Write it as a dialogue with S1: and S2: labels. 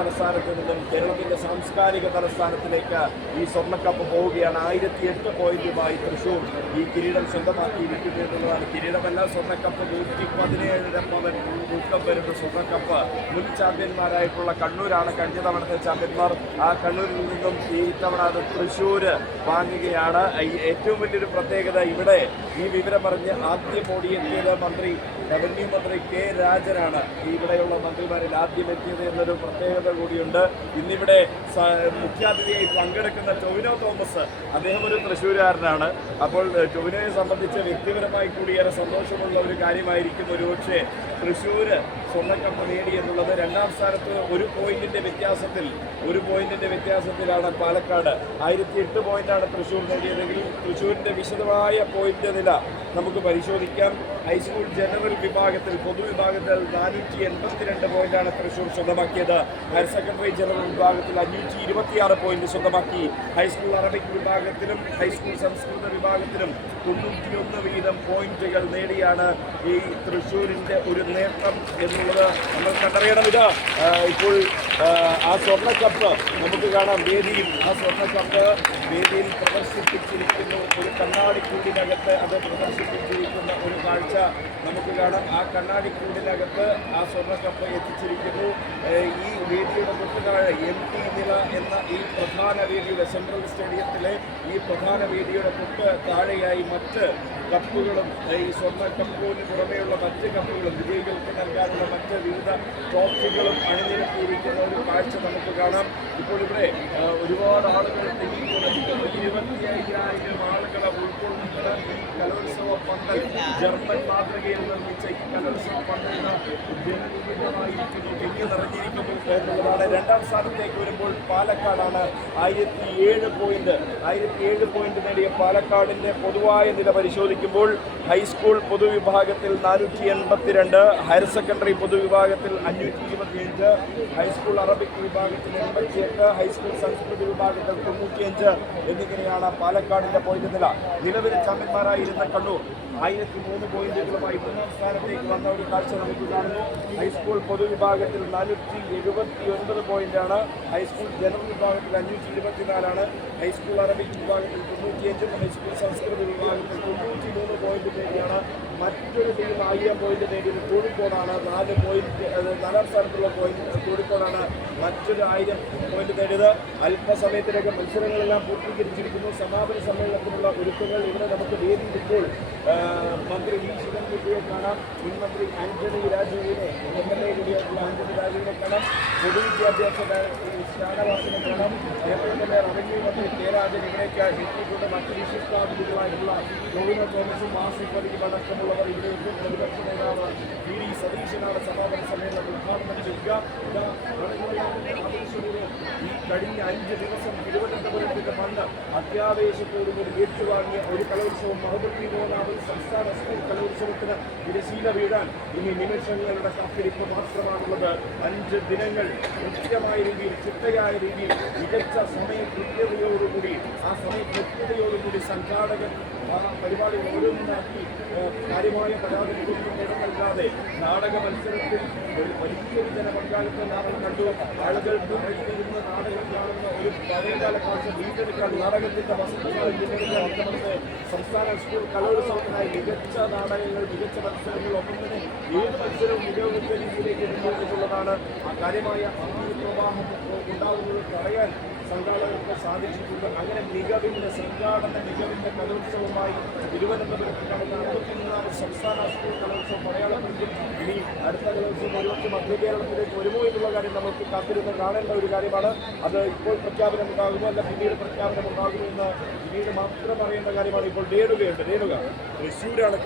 S1: തലസ്ഥാനത്ത് നിന്നും കേരളത്തിന്റെ സാംസ്കാരിക തലസ്ഥാനത്തിലേക്ക് ഈ സ്വർണക്കപ്പ് പോവുകയാണ്. ആയിരത്തി എട്ട് പോയിന്റുമായി തൃശൂർ ഈ കിരീടം സ്വന്തമാക്കിയിരിക്കുന്നു എന്നുള്ളതാണ്. കിരീടമല്ല സ്വർണക്കപ്പ് നൂറ്റി പതിനേഴര പവൻ തൂക്കം വരുന്ന സ്വർണക്കപ്പ് മുൻ ചാമ്പ്യന്മാരായിട്ടുള്ള കണ്ണൂരാണ് കഴിഞ്ഞ തവണത്തെ ചാമ്പ്യന്മാർ. ആ കണ്ണൂരിൽ നിന്നും ഈ തവണ അത് തൃശ്ശൂർ വാങ്ങുകയാണ്. ഏറ്റവും വലിയൊരു പ്രത്യേകത ഇവിടെ ഈ വിവരം പറഞ്ഞ് ആദ്യം ഓടിയെത്തിയത് മന്ത്രി റവന്യൂ മന്ത്രി കെ രാജനാണ്. ഇവിടെയുള്ള മന്ത്രിമാരിൽ ആദ്യം എത്തിയത് എന്നൊരു പ്രത്യേകത കൂടിയുണ്ട്. ഇന്നിവിടെ മുഖ്യാതിഥിയായി പങ്കെടുക്കുന്ന ടൊവിനോ തോമസ് അദ്ദേഹം ഒരു തൃശ്ശൂരുകാരനാണ്. അപ്പോൾ ടൊവിനോയെ സംബന്ധിച്ച് വ്യക്തിപരമായി കൂടി ഏറെ സന്തോഷമുള്ള ഒരു കാര്യമായിരിക്കും ഒരുപക്ഷെ തൃശ്ശൂര് സ്വർണക്കപ്പ് നേടി എന്നുള്ളത് രണ്ടാം സ്ഥാനത്ത് ഒരു പോയിന്റിന്റെ വ്യത്യാസത്തിൽ ഒരു പോയിന്റിന്റെ വ്യത്യാസത്തിലാണ് പാലക്കാട്. ആയിരത്തി എട്ട് പോയിന്റാണ് തൃശ്ശൂർ നേടിയതെങ്കിൽ തൃശ്ശൂരിന്റെ വിശദമായ പോയിന്റ് നില നമുക്ക് പരിശോധിക്കാം. ഹൈസ്കൂൾ ജനറൽ വിഭാഗത്തിൽ പൊതുവിഭാഗത്തിൽ നാനൂറ്റി എൺപത്തിരണ്ട് പോയിന്റാണ് തൃശ്ശൂർ സ്വന്തമാക്കിയത് ഹയർ സെക്കൻഡറി ജനറൽ വിഭാഗത്തിൽ അഞ്ഞൂറ്റി ഇരുപത്തിയാറ് പോയിന്റ് സ്വന്തമാക്കി. ഹൈസ്കൂൾ അറബിക് വിഭാഗത്തിലും ഹൈസ്കൂൾ സംസ്കൃത വിഭാഗത്തിലും തൊണ്ണൂറ്റിയൊന്ന് വീതം പോയിന്റുകൾ നേടിയാണ് ഈ തൃശ്ശൂരിന്റെ ഒരു നേട്ടം എന്നുള്ളത് നമ്മൾ കണ്ടറിയണം. ഇത് ഇപ്പോൾ ആ, സ്വർണ കപ്പ് നമുക്ക് കാണാം. വേദിയിൽ ആ സ്വർണക്കപ്പ് വേദിയിൽ പ്രദർശിപ്പിച്ചിരിക്കുന്നു ഒരു കണ്ണാടിക്കൂടിനകത്ത് അത് പ്രദർശിപ്പിച്ചിരിക്കുന്ന ഒരു കാഴ്ച നമുക്ക് കാണാം. ആ കണ്ണാടിക്കൂടിനകത്ത് ആ സ്വർണക്കപ്പ് എത്തിച്ചിരിക്കുന്നു. ഈ വേദിയുടെ തൊട്ട് താഴെ എം ടി നില എന്ന ഈ പ്രധാന വേദിയുടെ സെൻട്രൽ സ്റ്റേഡിയത്തിലെ ഈ പ്രധാന വേദിയുടെ തൊട്ട് താഴെയായി മറ്റ് കപ്പുകളും ഈ സ്വർണ കപ്പുവിന് പുറമെയുള്ള മറ്റ് കപ്പുകളും വിജയികൾക്ക് നൽകാനുള്ള മറ്റ് വിവിധ ട്രോഫികളും അണിനിരത്തിയിരിക്കുന്ന. ഒരു കാഴ്ച നമുക്ക് കാണാം. ഇപ്പോൾ ഇവിടെ ഒരുപാട് ആളുകൾ ഇരുപത്തിയായിരം ആളുകളെ ഉൾക്കൊള്ളുന്നത് കലോത്സവ പന്തൽ ജർമ്മൻ മാതൃകയിൽ നിർമ്മിച്ച ഈ കലോത്സവ പന്തലിന് ജനവിധമായിരിക്കുന്നു തിങ്ങി നിറഞ്ഞിരിക്കുന്നു. എന്നുള്ളതാണ് രണ്ടാം സ്ഥാനത്തേക്ക് വരുമ്പോൾ പാലക്കാടാണ് ആയിരത്തി ഏഴ് പോയിന്റ്. ആയിരത്തി ഏഴ് പോയിന്റ് നേടിയ പാലക്കാടിന്റെ പൊതുവായ നില പരിശോധിക്കുമ്പോൾ ഹൈസ്കൂൾ പൊതുവിഭാഗത്തിൽ നാനൂറ്റി എൺപത്തിരണ്ട് ഹയർ സെക്കൻഡറി പൊതുവിഭാഗത്തിൽ അഞ്ഞൂറ്റി ഇരുപത്തിയഞ്ച് ഹൈസ്കൂൾ അറബിക് വിഭാഗത്തിൽ എൺപത്തിയെട്ട് ഹൈസ്കൂൾ സംസ്കൃത വിഭാഗത്തിൽ തൊണ്ണൂറ്റിയഞ്ച് എന്നിങ്ങനെയാണ് പാലക്കാടിന്റെ പോയിന്റ് നില. നിലവിൽ ചാമ്പ്യന്മാരായിരുന്ന കണ്ണൂർ ആയിരത്തി മൂന്ന് പോയിന്റുകളുമായി മൂന്നാം സ്ഥാനത്തേക്ക് വന്ന ഒരു കാഴ്ച നമുക്ക് കാണുന്നു. ഹൈസ്കൂൾ പൊതുവിഭാഗത്തിൽ നാനൂറ്റി എഴുപത്തി ഒൻപത് പോയിന്റാണ് ഹൈസ്കൂൾ ജനറൽ വിഭാഗത്തിൽ അഞ്ഞൂറ്റി ഇരുപത്തിനാലാണ് ഹൈസ്കൂൾ അറബിക് വിഭാഗത്തിൽ തൊണ്ണൂറ്റിയഞ്ചും ഹൈസ്കൂൾ സംസ്കൃത വിഭാഗത്തിൽ തൊണ്ണൂറ്റി മൂന്ന് പോയിന്റ് നേടിയാണ് മറ്റൊരു ടീം ആയിരം പോയിന്റ് നേടിയത് കോഴിക്കോടാണ്. നാല് പോയിന്റ് നാലാം സ്ഥാനത്തുള്ള പോയിന്റ് കോഴിക്കോടാണ്. മറ്റൊരു ആയിരം പോയിന്റ് നേടിയത് അല്പസമയത്തിലേക്ക് മത്സരങ്ങളെല്ലാം പൂർത്തീകരിച്ചിരിക്കുന്നു. സമാപന സമ്മേളനത്തിനുള്ള ഒരുക്കങ്ങൾ ഇവിടെ നമുക്ക് വേദിയിലിപ്പോൾ മന്ത്രി വി ശിവൻകുട്ടിയെ കാണാം. മുൻമന്ത്രി ആന്റണി രാജുവിനെ എം എൽ എ കൂടിയായിട്ടുള്ള ആന്റണി രാജുവിനെ കാണാം. പൊതുവിദ്യാഭ്യാസ കാണാം. തന്നെ റവന്യൂ മന്ത്രി കെ രാജൻ ഇവിടേക്ക് എത്തിയിട്ടുണ്ട് മറ്റ് വിശിഷ്ടാതിഥികളായിട്ടുള്ള ഗോവിന്ദ തോമസും ആസിഫ് അലിയും അടക്കമുള്ളവർ ഇവിടേക്ക് പ്രതിപക്ഷ നേതാവ് വി ഡി സതീശനാണ് സമാപന സമ്മേളനം ഉദ്ഘാടനം ചെയ്യുക. ഈ കഴിഞ്ഞ അഞ്ച് ദിവസം തിരുവനന്തപുരത്തിന്റെ മണ്ണ് അത്യാവേശത്തോടുകൂടി ഏറ്റുവാങ്ങിയ ഒരു കലോത്സവം മഹബത്തി മോനാവൽ സംസ്ഥാന സ്കൂൾ കലോത്സവത്തിന് തിരശീല വീഴാൻ ഇനി നിമിഷങ്ങളുടെ കാത്തിരിപ്പ് മാത്രമാണുള്ളത്. അഞ്ച് ദിനങ്ങൾ കൃത്യമായ രീതിയിൽ ചിട്ടയായ രീതിയിൽ മികച്ച സമയ കൃത്യതയോടുകൂടി സംഘാടകൻ പരിപാടി ഓരോന്നാക്കി കാര്യമായ പരാതി നൽകാതെ നാടക മത്സരത്തിൽ ഒരു വലിയൊരു ജനപങ്കാളിത്തം നാടകം കണ്ടു. ആളുകൾക്ക് ഇരുന്ന് നാടകം കാണുന്ന ഒരു പഴയകാല കാഴ്ച വീണ്ടെടുക്കാൻ നാടകത്തിന്റെ വസ്തുക്കൾ സംസ്ഥാന സ്കൂൾ കലോത്സവത്തിനായി മികച്ച നാടകങ്ങൾ മികച്ച മത്സരങ്ങൾ ഒപ്പം തന്നെ ഏത് മത്സരവും മികവുറ്റ രീതിയിലേക്ക് ആ കാര്യമായ ആത്മീയ പ്രവാഹം ഉണ്ടാകുന്നത് തടയാൻ സംഘാടകർക്ക് സാധിച്ചിട്ടുണ്ട്. അങ്ങനെ മികവിന്റെ സംഘാടന മികവിന്റെ കലോത്സവമായി തിരുവനന്തപുരത്ത് നടന്ന അറുപത്തിമൂന്നാമത് സംസ്ഥാന സ്കൂൾ കലോത്സവം മലയാളത്തിൽ ഇനി അടുത്ത കലോത്സവം ഒരുപക്ഷെ മധ്യ കേരളത്തിലേക്ക് വരുമോ എന്നുള്ള കാര്യം നമുക്ക് കാത്തിരുന്ന് കാണേണ്ട ഒരു കാര്യമാണ്. അത് ഇപ്പോൾ പ്രഖ്യാപനം ഉണ്ടാകുമോ അല്ല പിന്നീട് പ്രഖ്യാപനം ഉണ്ടാകുമോ എന്ന് പിന്നീട് മാത്രം അറിയേണ്ട കാര്യമാണ് ഇപ്പോൾ രേണുകയുണ്ട് രേണുക തൃശ്ശൂരാണ്